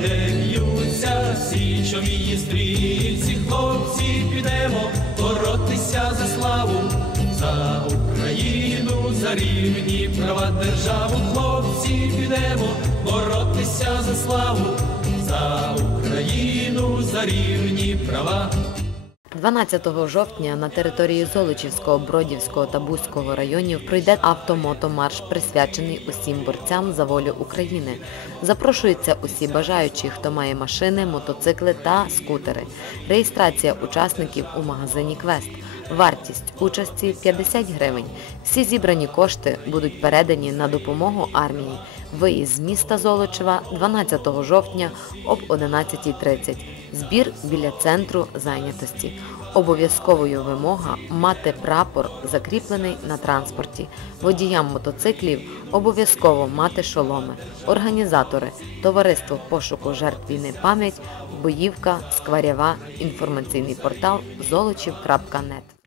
де б'ються січові стрільці, хлопці, підемо боротися за славу, за Україну, за рівні права державу, хлопці, підемо боротися за славу, за Україну, за рівні права. 12 жовтня на території Золочівського, Бродівського та Бузького районів пройде автомотомарш, присвячений усім борцям за волю України. Запрошуються усі бажаючі, хто має машини, мотоцикли та скутери. Реєстрація учасників у магазині Квест. Вартість участі 50 гривень. Всі зібрані кошти будуть передані на допомогу армії. Виїзд з міста Золочева 12 жовтня об 11.30. Збір біля центру зайнятості. Обов'язковою вимога мати прапор, закріплений на транспорті. Водіям мотоциклів обов'язково мати шоломи. Організатори Товариство пошуку жертв війни пам'ять, Боївка, Скварява, інформаційний портал золочів.нет.